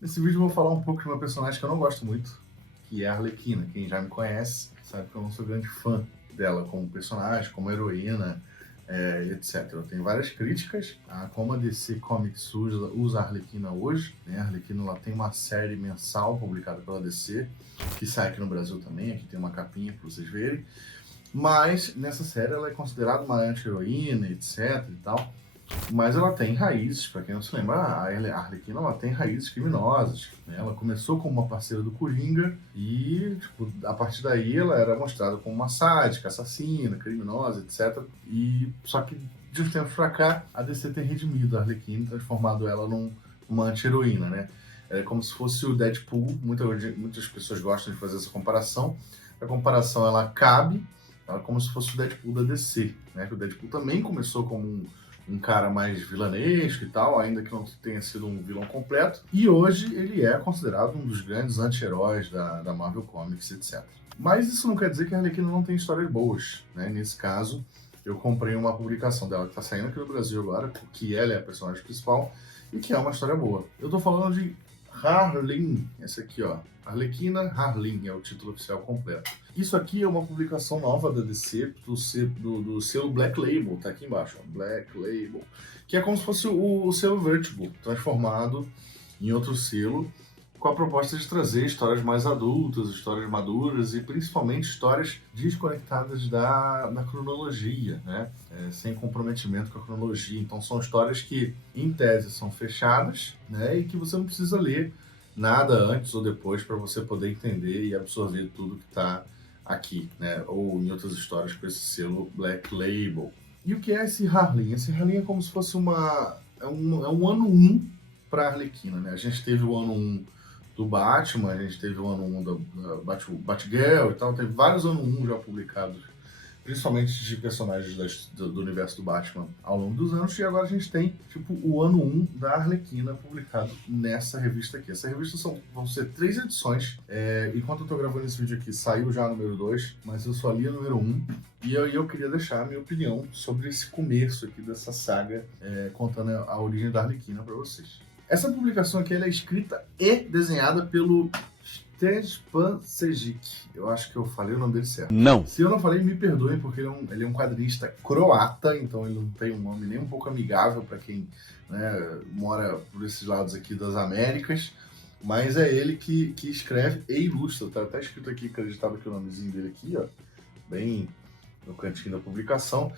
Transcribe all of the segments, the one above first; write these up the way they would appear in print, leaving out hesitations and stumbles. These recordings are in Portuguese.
Nesse vídeo eu vou falar um pouco de uma personagem que eu não gosto muito, que é a Arlequina. Quem já me conhece sabe que eu não sou grande fã dela como personagem, como heroína, etc. Eu tenho várias críticas a como a DC Comics usa a Arlequina hoje, né? A Arlequina ela tem uma série mensal publicada pela DC, que sai aqui no Brasil também, aqui tem uma capinha para vocês verem. Mas nessa série ela é considerada uma anti-heroína, etc e tal. Mas ela tem raízes, para quem não se lembra, a Arlequina ela tem raízes criminosas, né? Ela começou como uma parceira do Coringa e, tipo, a partir daí ela era mostrada como uma sádica, assassina, criminosa, etc. E só que de uns tempos pra cá, a DC tem redimido a Arlequina, transformado ela numa anti-heroína, né? É como se fosse o Deadpool. Muitas pessoas gostam de fazer essa comparação. A comparação ela cabe, ela é como se fosse o Deadpool da DC, né? Que o Deadpool também começou como um cara mais vilanesco e tal, ainda que não tenha sido um vilão completo. E hoje ele é considerado um dos grandes anti-heróis da Marvel Comics, etc. Mas isso não quer dizer que a Arlequina não tem histórias boas, né? Nesse caso, eu comprei uma publicação dela que está saindo aqui no Brasil agora, que ela é a personagem principal e que é uma história boa. Eu tô falando de Harleen, essa aqui, ó. Arlequina Harleen é o título oficial completo. Isso aqui é uma publicação nova da DC, do selo Black Label, tá aqui embaixo, ó, Black Label, que é como se fosse o selo Vertigo, transformado em outro selo, com a proposta de trazer histórias mais adultas, histórias maduras e principalmente histórias desconectadas da cronologia, né? Sem comprometimento com a cronologia. Então são histórias que, em tese, são fechadas, né? E que você não precisa ler nada antes ou depois para você poder entender e absorver tudo que está aqui, né? Ou em outras histórias com esse selo Black Label. E o que é esse Harleen? Esse Harleen é como se fosse um ano 1 para Arlequina, né? A gente teve o ano 1 do Batman, a gente teve o ano 1 da Batgirl e tal, teve vários anos 1 já publicados, principalmente de personagens do universo do Batman ao longo dos anos, e agora a gente tem, tipo, o ano 1 da Arlequina publicado nessa revista aqui. Essa revista vão ser 3 edições, enquanto eu tô gravando esse vídeo aqui, saiu já o número 2, mas eu só li a número 1, e eu queria deixar a minha opinião sobre esse começo aqui dessa saga, contando a origem da Arlequina para vocês. Essa publicação aqui ela é escrita e desenhada pelo Stepan Sejic. Eu acho que eu falei o nome dele certo. Não. Se eu não falei, me perdoem, porque ele é um quadrinista croata, então ele não tem um nome nem um pouco amigável para quem, né, mora por esses lados aqui das Américas. Mas é ele que escreve e ilustra. Tá até escrito aqui, acreditado aqui o nomezinho dele aqui, ó, bem no cantinho da publicação.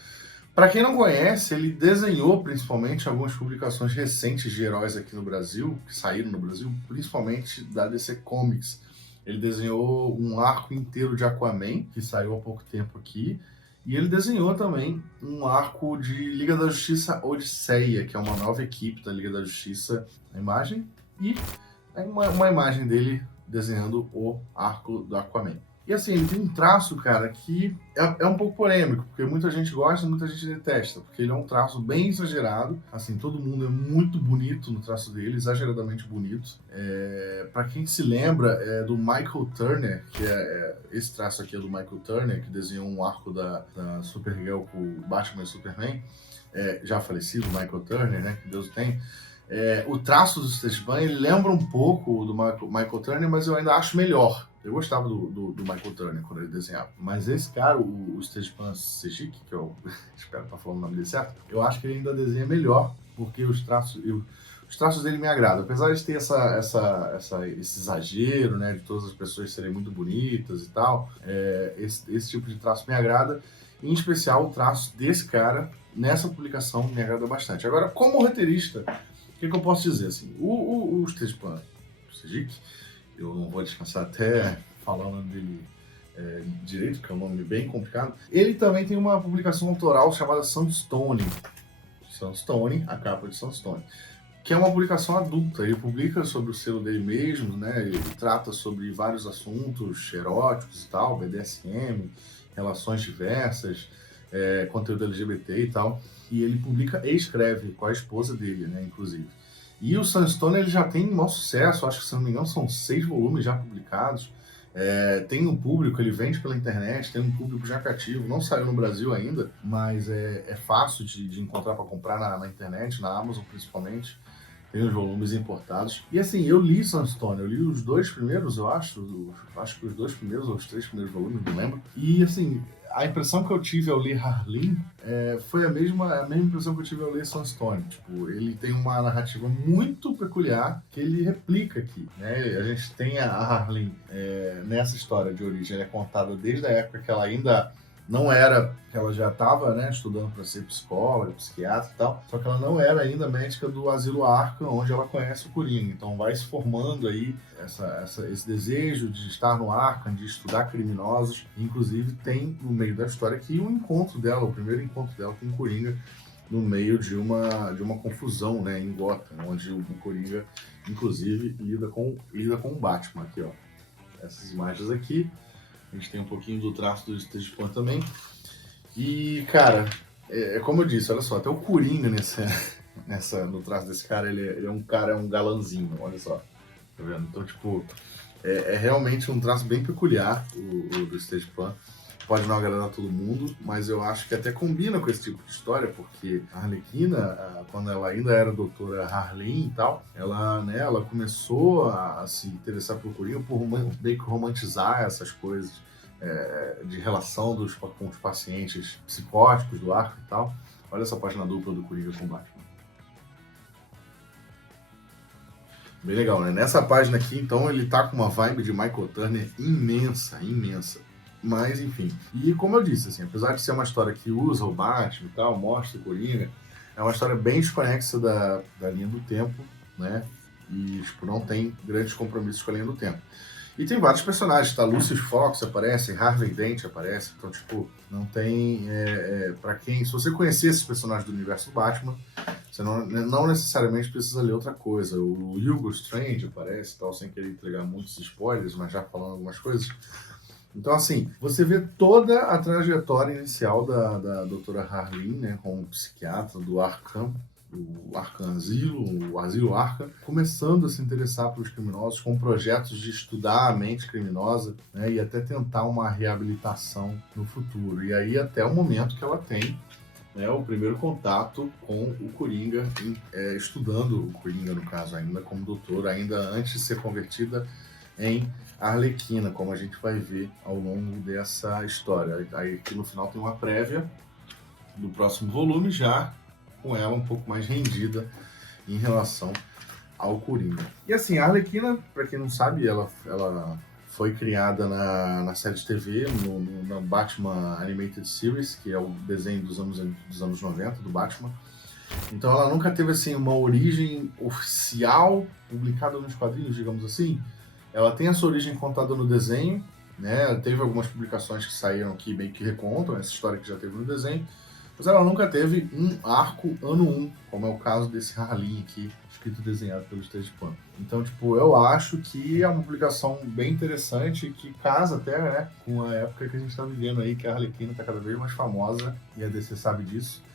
Para quem não conhece, ele desenhou principalmente algumas publicações recentes de heróis aqui no Brasil, que saíram no Brasil, principalmente da DC Comics. Ele desenhou um arco inteiro de Aquaman, que saiu há pouco tempo aqui, e ele desenhou também um arco de Liga da Justiça Odisseia, que é uma nova equipe da Liga da Justiça. A imagem e uma imagem dele desenhando o arco do Aquaman. E assim, ele tem um traço, cara, que é um pouco polêmico, porque muita gente gosta, muita gente detesta, porque ele é um traço bem exagerado. Assim, todo mundo é muito bonito no traço dele, exageradamente bonito. Para quem se lembra, é do Michael Turner, que esse traço aqui é do Michael Turner, que desenhou um arco da Supergirl com o Batman e Superman, já falecido, Michael Turner, né, que Deus o tem. O traço do Stepan, ele lembra um pouco do Michael Turner, mas eu ainda acho melhor. Eu gostava do Michael Turner quando ele desenhava. Mas esse cara, o Stepan Sejic, que eu espero estar falando o nome dele certo, eu acho que ele ainda desenha melhor, porque os traços dele me agradam. Apesar de ter esse exagero, né, de todas as pessoas serem muito bonitas e tal, esse tipo de traço me agrada. Em especial, o traço desse cara, nessa publicação, me agrada bastante. Agora, como roteirista, o que eu posso dizer? Assim, o Stepan Sejic, eu não vou descansar até falar o nome dele direito, que é um nome bem complicado. Ele também tem uma publicação autoral chamada Sunstone. Sunstone, a capa de Sunstone, que é uma publicação adulta. Ele publica sobre o selo dele mesmo, né? Ele trata sobre vários assuntos eróticos e tal, BDSM, relações diversas, conteúdo LGBT e tal. E ele publica e escreve com a esposa dele, né, inclusive. E o Sunstone ele já tem um maior sucesso, acho que, se não me engano, são 6 volumes já publicados. Tem um público, ele vende pela internet, tem um público já cativo, não saiu no Brasil ainda, mas é fácil de encontrar para comprar na internet, na Amazon principalmente. Tem os volumes importados. E assim, eu li Sunstone, eu li os 2 primeiros, eu acho que os 2 primeiros ou os 3 primeiros volumes, não lembro. E assim, a impressão que eu tive ao ler Harleen foi a mesma impressão que eu tive ao ler Sunstone. Tipo, ele tem uma narrativa muito peculiar que ele replica aqui, né? A gente tem a Harleen nessa história de origem, ela é contada desde a época que ela ainda não era, que ela já estava, né, estudando para ser psicóloga, psiquiatra e tal, só que ela não era ainda médica do Asilo Arkham, onde ela conhece o Coringa. Então vai se formando aí esse desejo de estar no Arkham, de estudar criminosos. Inclusive tem no meio da história aqui o encontro dela, o primeiro encontro dela com o Coringa, no meio de uma confusão, né, em Gotham, onde o Coringa, inclusive, lida com o Batman aqui, ó. Essas imagens aqui. A gente tem um pouquinho do traço do Stage Plan também. E, cara, como eu disse, olha só, até o Coringa no traço desse cara, ele é um galanzinho, olha só. Tá vendo? Então, tipo, é realmente um traço bem peculiar o do Stage Plan. Pode não agradar todo mundo, mas eu acho que até combina com esse tipo de história, porque a Arlequina, quando ela ainda era doutora Harleen e tal, ela começou a se interessar por Coringa por meio que romantizar essas coisas de relação com os pacientes psicóticos do Arkham e tal. Olha essa página dupla do Coringa com o Batman. Bem legal, né? Nessa página aqui, então, ele tá com uma vibe de Michael Turner imensa. Mas, enfim. E como eu disse, assim, apesar de ser uma história que usa o Batman e tal, mostra o Coringa, é uma história bem desconexa da linha do tempo, né? E, tipo, não tem grandes compromissos com a linha do tempo. E tem vários personagens, tá? Lucius Fox aparece, Harvey Dent aparece, então, tipo, não tem... pra quem... Se você conhecer esses personagens do universo do Batman, você não necessariamente precisa ler outra coisa. O Hugo Strange aparece, tal, sem querer entregar muitos spoilers, mas já falando algumas coisas. Então, assim, você vê toda a trajetória inicial da doutora Harleen, né, como psiquiatra do Arkham, o Arkham Asilo, o Asilo Arkham, começando a se interessar pelos criminosos, com projetos de estudar a mente criminosa, né, e até tentar uma reabilitação no futuro. E aí até o momento que ela tem, né, o primeiro contato com o Coringa, estudando o Coringa, no caso, ainda como doutora, ainda antes de ser convertida em Arlequina, como a gente vai ver ao longo dessa história. Aí aqui no final tem uma prévia do próximo volume, já com ela um pouco mais rendida em relação ao Coringa. E assim, a Arlequina, para quem não sabe, ela foi criada na série de TV, no Batman Animated Series, que é o desenho dos anos 90 do Batman. Então ela nunca teve assim uma origem oficial publicada nos quadrinhos, digamos assim. Ela tem a sua origem contada no desenho, né? Teve algumas publicações que saíram aqui meio que recontam essa história que já teve no desenho, mas ela nunca teve um arco ano 1, como é o caso desse Harleen aqui, escrito e desenhado pelo Stage Pan. Então, tipo, eu acho que é uma publicação bem interessante, que casa até, né, com a época que a gente está vivendo aí, que a Arlequina está cada vez mais famosa, e a DC sabe disso.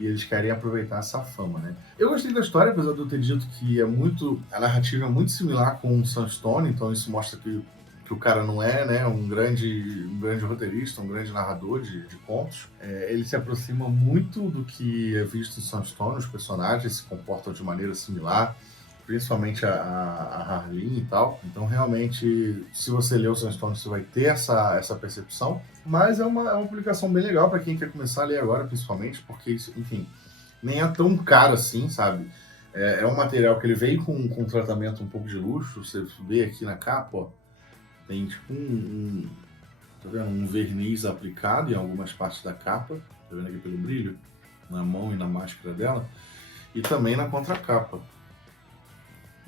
E eles querem aproveitar essa fama, né? Eu gostei da história, apesar de eu ter dito que a narrativa é muito similar com o Sunstone, então isso mostra que o cara não é, né, um grande roteirista, um grande narrador de contos. Ele se aproxima muito do que é visto em Sunstone, os personagens se comportam de maneira similar, principalmente a Harleen e tal. Então, realmente, se você ler o Sunstone, você vai ter essa percepção. Mas é uma publicação bem legal para quem quer começar a ler agora, principalmente, porque isso, enfim, nem é tão caro assim, sabe? É um material que ele veio com um tratamento um pouco de luxo. Você vê aqui na capa, ó, tem tipo tá vendo? Um verniz aplicado em algumas partes da capa. Tá vendo aqui pelo brilho? Na mão e na máscara dela. E também na contracapa.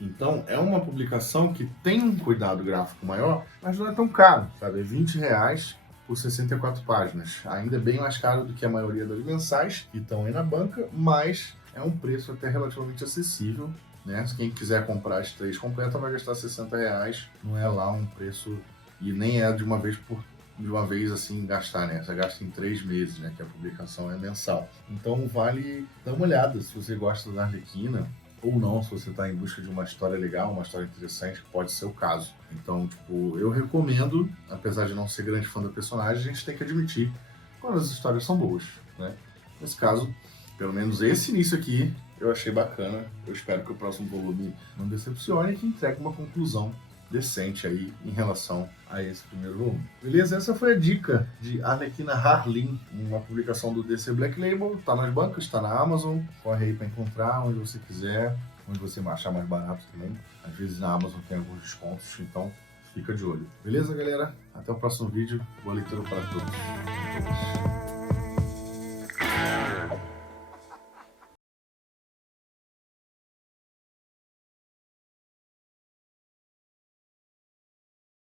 Então, é uma publicação que tem um cuidado gráfico maior, mas não é tão caro, sabe? É R$20 por 64 páginas. Ainda é bem mais caro do que a maioria das mensais que estão aí na banca, mas é um preço até relativamente acessível, né? Se quem quiser comprar as 3 completas vai gastar R$60, não é lá um preço, e nem é de uma vez assim gastar, né? Você gasta em 3 meses, né? Que a publicação é mensal. Então vale dar uma olhada se você gosta da Arlequina, ou não, se você está em busca de uma história legal, uma história interessante, que pode ser o caso. Então, tipo, eu recomendo, apesar de não ser grande fã da personagem, a gente tem que admitir quando as histórias são boas, né? Nesse caso, pelo menos esse início aqui, eu achei bacana. Eu espero que o próximo volume não decepcione e que entregue uma conclusão decente aí em relação a esse primeiro volume. Beleza? Essa foi a dica de Arlequina Harleen, uma publicação do DC Black Label. Tá nas bancas, tá na Amazon. Corre aí para encontrar onde você quiser, onde você achar mais barato também. Às vezes na Amazon tem alguns descontos, então fica de olho. Beleza, galera? Até o próximo vídeo. Boa leitura para todos.